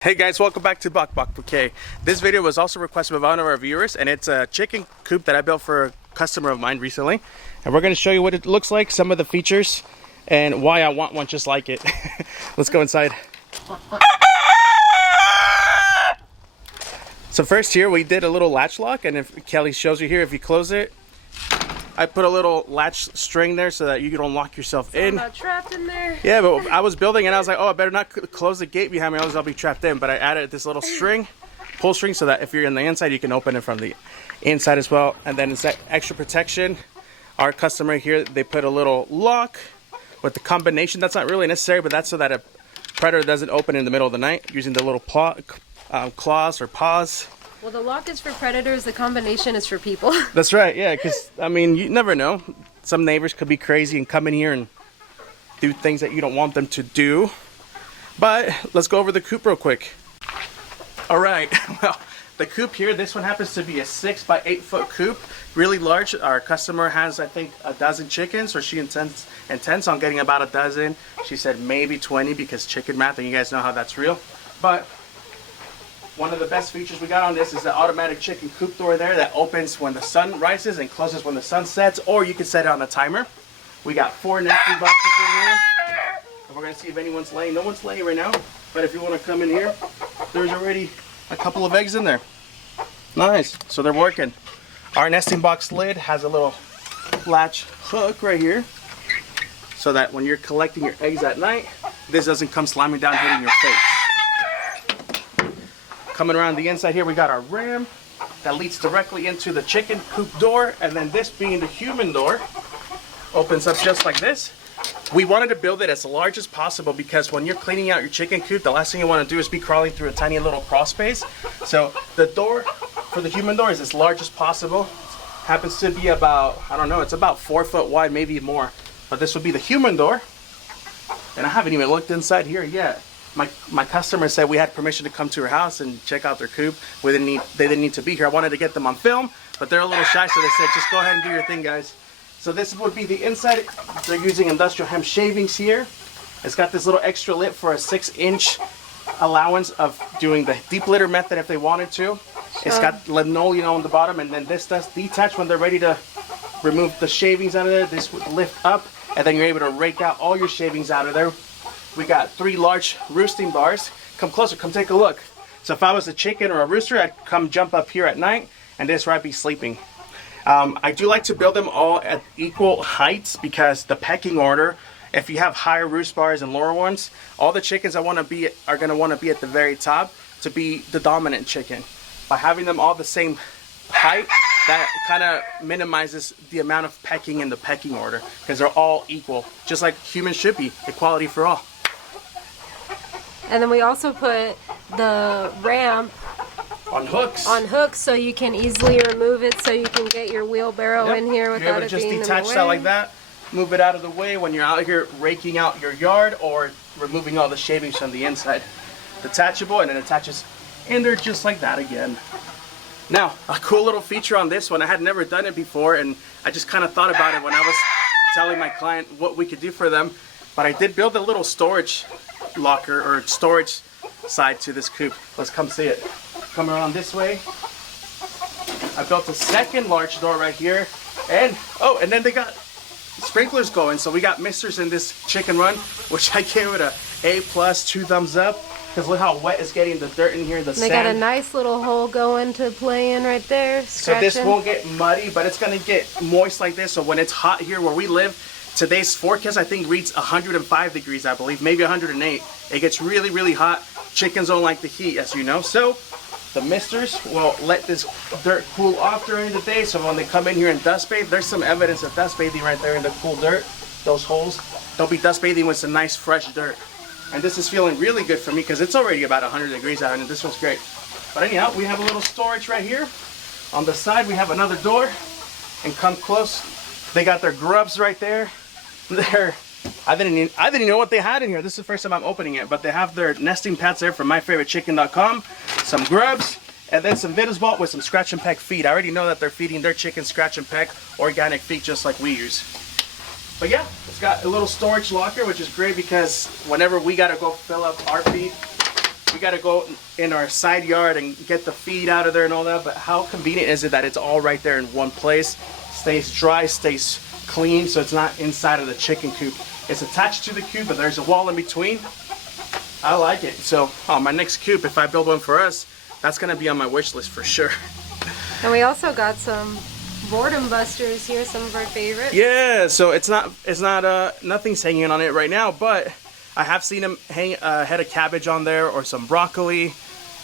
Hey guys, welcome back to Bok Bouquet. This video was also requested by one of our viewers, and it's a chicken coop that I built for a customer of mine recently. And we're going to show you what it looks like, some of the features, and why I want one just like it. Let's go inside. So first here, we did a little latch lock, and if Kelly shows you here, if you close it, I put a little latch string there so that you don't lock yourself in. I'm not trapped in there. Yeah, but I was building and I was like, oh, I better not close the gate behind me, otherwise I'll be trapped in. But I added this little string, pull string, so that if you're in the inside, you can open it from the inside as well. And then it's that extra protection. Our customer here, they put a little lock with the combination. That's not really necessary, but that's so that a predator doesn't open in the middle of the night using the little claws or paws. Well, the lock is for predators, the combination is for people. That's right, yeah, because, I mean, you never know. Some neighbors could be crazy and come in here and do things that you don't want them to do. But let's go over the coop real quick. All right, well, the coop here, this one happens to be a 6 by 8 foot coop, really large. Our customer has, I think, a dozen chickens, or she intends on getting about a dozen. She said maybe 20 because chicken math, and you guys know how that's real. But one of the best features we got on this is the automatic chicken coop door there that opens when the sun rises and closes when the sun sets, or you can set it on a timer. We got 4 nesting boxes in here. And we're going to see if anyone's laying. No one's laying right now, but if you want to come in here, there's already a couple of eggs in there. Nice. So they're working. Our nesting box lid has a little latch hook right here so that when you're collecting your eggs at night, this doesn't come slamming down hitting your face. Coming around the inside here, we got our ram that leads directly into the chicken coop door, and then this being the human door opens up just like this. We wanted to build it as large as possible because when you're cleaning out your chicken coop, the last thing you want to do is be crawling through a tiny little crawl space. So the door for the human door is as large as possible. Happens to be about, I don't know, it's about 4 foot wide, maybe more. But this would be the human door. And I haven't even looked inside here yet. My customer said we had permission to come to her house and check out their coop. They didn't need to be here. I wanted to get them on film, but they're a little shy, so they said, just go ahead and do your thing, guys. So this would be the inside. They're using industrial hemp shavings here. It's got this little extra lip for a 6-inch allowance of doing the deep litter method if they wanted to. It's got linoleum on the bottom, and then this does detach when they're ready to remove the shavings out of there. This would lift up, and then you're able to rake out all your shavings out of there. We got 3 large roosting bars. Come closer, come take a look. So if I was a chicken or a rooster, I'd come jump up here at night, and this where I'd be sleeping. I do like to build them all at equal heights because the pecking order, if you have higher roost bars and lower ones, all the chickens are going to be at the very top to be the dominant chicken. By having them all the same height, that kind of minimizes the amount of pecking in the pecking order because they're all equal, just like humans should be, equality for all. And then we also put the ramp on hooks so you can easily remove it, so you can get your wheelbarrow in here without you're able to just detach that like that, move it out of the way when you're out here raking out your yard or removing all the shavings from the inside. Detachable, and it attaches in there just like that again. Now, a cool little feature on this one, I had never done it before, and I just kind of thought about it when I was telling my client what we could do for them, but I did build a little storage locker or storage side to this coop. Let's come see it. Come around this way. I built a second large door right here, and and then they got sprinklers going, so we got misters in this chicken run, which I gave it a A+, 2 thumbs up, because look how wet it's getting, the dirt in here, the sand. They got a nice little hole going to play in right there. So this won't get muddy, but it's going to get moist like this, so when it's hot here where we live, today's forecast I think reads 105 degrees, I believe, maybe 108. It gets really, really hot. Chickens don't like the heat, as you know. So the misters will let this dirt cool off during the day, so when they come in here and dust bathe, there's some evidence of dust bathing right there in the cool dirt, those holes. They'll be dust bathing with some nice fresh dirt. And this is feeling really good for me because it's already about 100 degrees out, and this one's great. But anyhow, we have a little storage right here. On the side, we have another door. And come close, they got their grubs right there. I didn't even know what they had in here. This is the first time I'm opening it, but they have their nesting pads there from myfavoritechicken.com, some grubs, and then some Vittisbalt with some scratch and peck feed. I already know that they're feeding their chicken scratch and peck organic feed just like we use. But yeah, it's got a little storage locker, which is great because whenever we gotta go fill up our feed, we got to go in our side yard and get the feed out of there and all that. But how convenient is it that it's all right there in one place? Stays dry, stays clean, so it's not inside of the chicken coop. It's attached to the coop, but there's a wall in between. I like it. So, my next coop, if I build one for us, that's gonna be on my wish list for sure. And we also got some boredom busters here, some of our favorites. Yeah, so it's not nothing's hanging on it right now, but I have seen them hang a head of cabbage on there or some broccoli.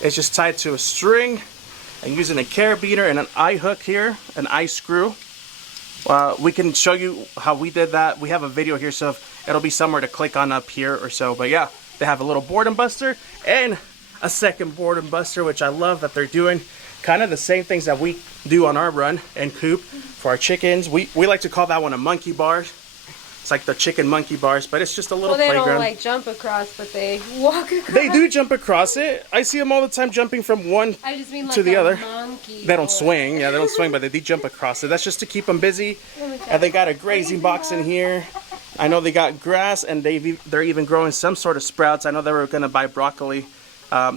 It's just tied to a string and using a carabiner and an eye hook here, an eye screw. We can show you how we did that. We have a video here, so it'll be somewhere to click on up here or so. But yeah, they have a little boredom buster and a second boredom buster, which I love that they're doing. Kind of the same things that we do on our run and coop for our chickens. We like to call that one a monkey bar. It's like the chicken monkey bars, but it's just a little playground. They don't like jump across, but they walk across. They do jump across it. I see them all the time jumping from one to the other. They don't swing. Yeah, they don't swing, but they do jump across it. That's just to keep them busy. And they got a grazing box in here. I know they got grass, and they're even growing some sort of sprouts. I know they were going to buy broccoli.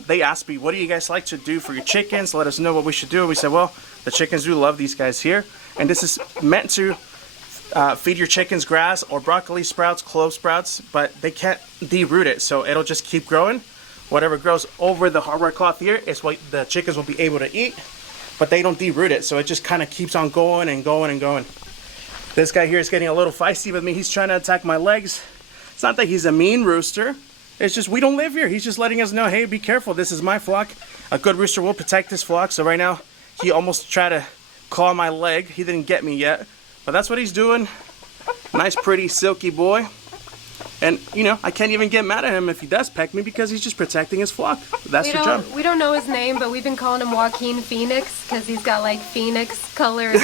They asked me, what do you guys like to do for your chickens? Let us know what we should do. We said, well, the chickens do love these guys here. And this is meant to feed your chickens grass or broccoli sprouts, clove sprouts, but they can't deroot it. So it'll just keep growing. Whatever grows over the hardware cloth here is what the chickens will be able to eat, but they don't deroot it. So it just kind of keeps on going and going and going. This guy here is getting a little feisty with me. He's trying to attack my legs. It's not that he's a mean rooster. It's just we don't live here. He's just letting us know, hey, be careful. This is my flock. A good rooster will protect his flock. So right now, he almost tried to claw my leg. He didn't get me yet. But that's what he's doing. Nice, pretty, silky boy. And, you know, I can't even get mad at him if he does peck me because he's just protecting his flock. That's the job. We don't know his name, but we've been calling him Joaquin Phoenix because he's got, like, phoenix colored.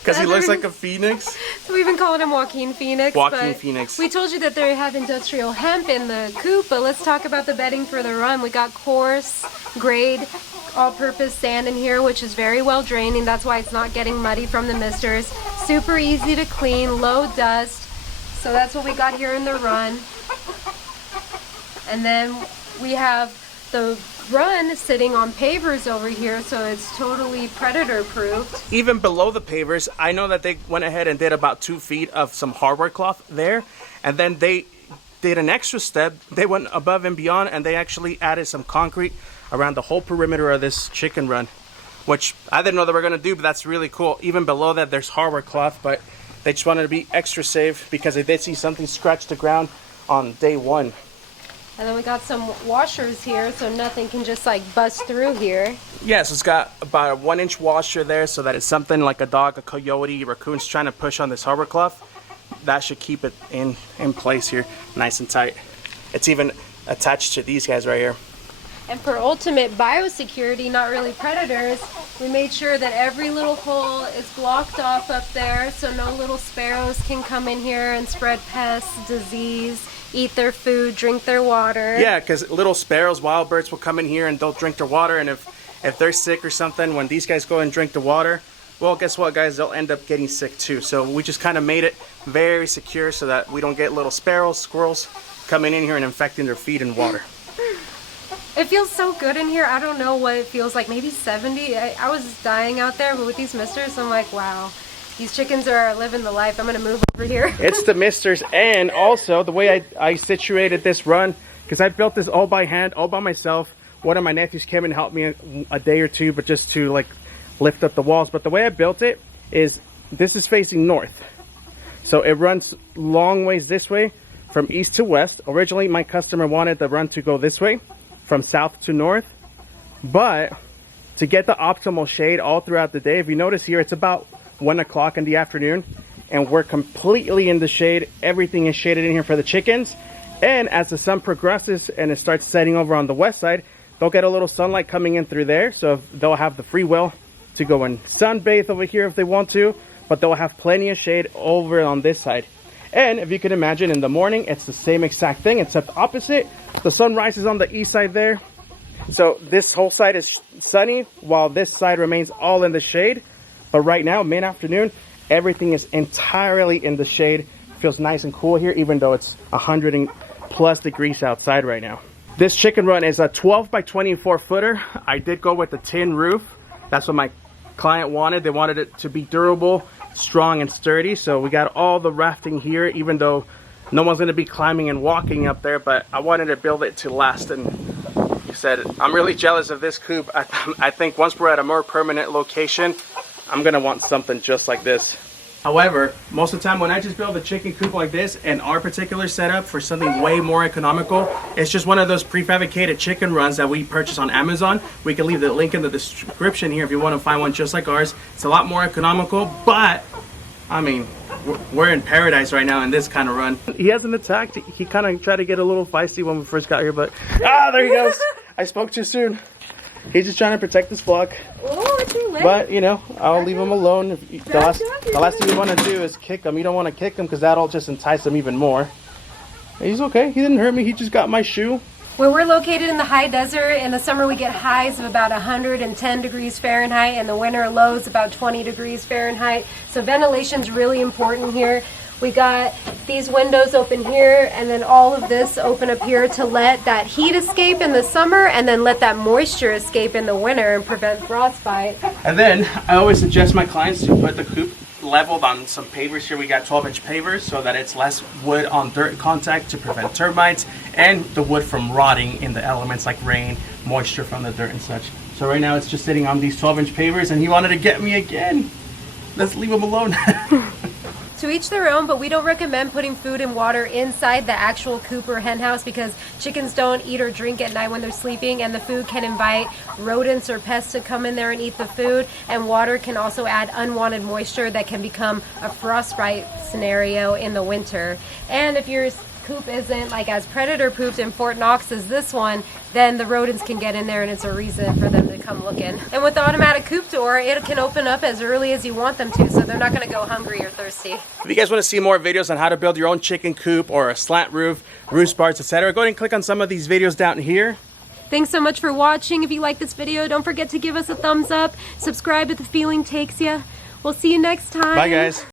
Because he looks like a phoenix. So we've been calling him Joaquin Phoenix. Joaquin Phoenix. We told you that they have industrial hemp in the coop, but let's talk about the bedding for the run. We got coarse, grade, all-purpose sand in here, which is very well draining. That's why it's not getting muddy from the misters. Super easy to clean, low dust. So that's what we got here in the run. And then we have the run sitting on pavers over here, so it's totally predator proof. Even below the pavers, I know that they went ahead and did about 2 feet of some hardware cloth there, and then they did an extra step. They went above and beyond, and they actually added some concrete around the whole perimeter of this chicken run, which I didn't know they were going to do, but that's really cool. Even below that, there's hardware cloth, but they just wanted to be extra safe because they did see something scratch the ground on day one. And then we got some washers here, so nothing can just like bust through here. Yeah, so it's got about a 1-inch washer there, so that it's something like a dog, a coyote, raccoon's trying to push on this hardware cloth. That should keep it in place here, nice and tight. It's even attached to these guys right here. And for ultimate biosecurity, not really predators, we made sure that every little hole is blocked off up there so no little sparrows can come in here and spread pests, disease, eat their food, drink their water. Yeah, because little sparrows, wild birds will come in here and they'll drink their water, and if they're sick or something, when these guys go and drink the water, well, guess what, guys? They'll end up getting sick too. So we just kind of made it very secure so that we don't get little sparrows, squirrels coming in here and infecting their feed and water. It feels so good in here. I don't know what it feels like. Maybe 70. I was dying out there, but with these misters, I'm like, wow. These chickens are living the life. I'm going to move over here. It's the misters, and also the way I situated this run, because I built this all by hand, all by myself. One of my nephews came and helped me a day or two, but just to like lift up the walls. But the way I built it is this is facing north. So it runs long ways this way from east to west. Originally, my customer wanted the run to go this way, from south to north, but to get the optimal shade all throughout the day, if you notice here, it's about 1 o'clock in the afternoon and we're completely in the shade. Everything is shaded in here for the chickens, and as the sun progresses and it starts setting over on the west side, they'll get a little sunlight coming in through there, so they'll have the free will to go and sunbathe over here if they want to, but they'll have plenty of shade over on this side. And if you can imagine, in the morning, it's the same exact thing, except opposite. The sun rises on the east side there. So this whole side is sunny, while this side remains all in the shade. But right now, mid-afternoon, everything is entirely in the shade. It feels nice and cool here, even though it's 100+ degrees outside right now. This chicken run is a 12 by 24 footer. I did go with the tin roof. That's what my client wanted. They wanted it to be durable, strong, and sturdy. So we got all the rafting here, even though no one's gonna be climbing and walking up there, but I wanted to build it to last. And he said, I'm really jealous of this coop. I think once we're at a more permanent location, I'm gonna want something just like this. However, most of the time when I just build a chicken coop like this in our particular setup for something way more economical, it's just one of those prefabricated chicken runs that we purchase on Amazon. We can leave the link in the description here if you want to find one just like ours. It's a lot more economical, but I mean, we're in paradise right now in this kind of run. He hasn't attacked. He kind of tried to get a little feisty when we first got here, but there he goes. I spoke too soon. He's just trying to protect this flock. Oh, too late. But, you know, I'll leave him alone. The last thing you want to do is kick him. You don't want to kick him because that'll just entice him even more. He's okay. He didn't hurt me. He just got my shoe. Where we're located in the high desert, in the summer we get highs of about 110 degrees Fahrenheit, and the winter lows about 20 degrees Fahrenheit. So ventilation's really important here. We got these windows open here, and then all of this open up here to let that heat escape in the summer and then let that moisture escape in the winter and prevent frostbite. And then I always suggest my clients to put the coop leveled on some pavers here. We got 12-inch pavers so that it's less wood on dirt contact to prevent termites and the wood from rotting in the elements like rain, moisture from the dirt and such. So right now it's just sitting on these 12-inch pavers, and he wanted to get me again. Let's leave him alone. To each their own, but we don't recommend putting food and water inside the actual coop or hen house because chickens don't eat or drink at night when they're sleeping, and the food can invite rodents or pests to come in there and eat the food, and water can also add unwanted moisture that can become a frostbite scenario in the winter. And if your coop isn't like as predator proofed in Fort Knox as this one, then the rodents can get in there and it's a reason for them to come looking. And with the automatic coop door, it can open up as early as you want them to, so they're not going to go hungry or thirsty. If you guys want to see more videos on how to build your own chicken coop or a slant roof, roost bars, etc., go ahead and click on some of these videos down here. Thanks so much for watching. If you like this video, don't forget to give us a thumbs up, subscribe if the feeling takes you. We'll see you next time. Bye guys.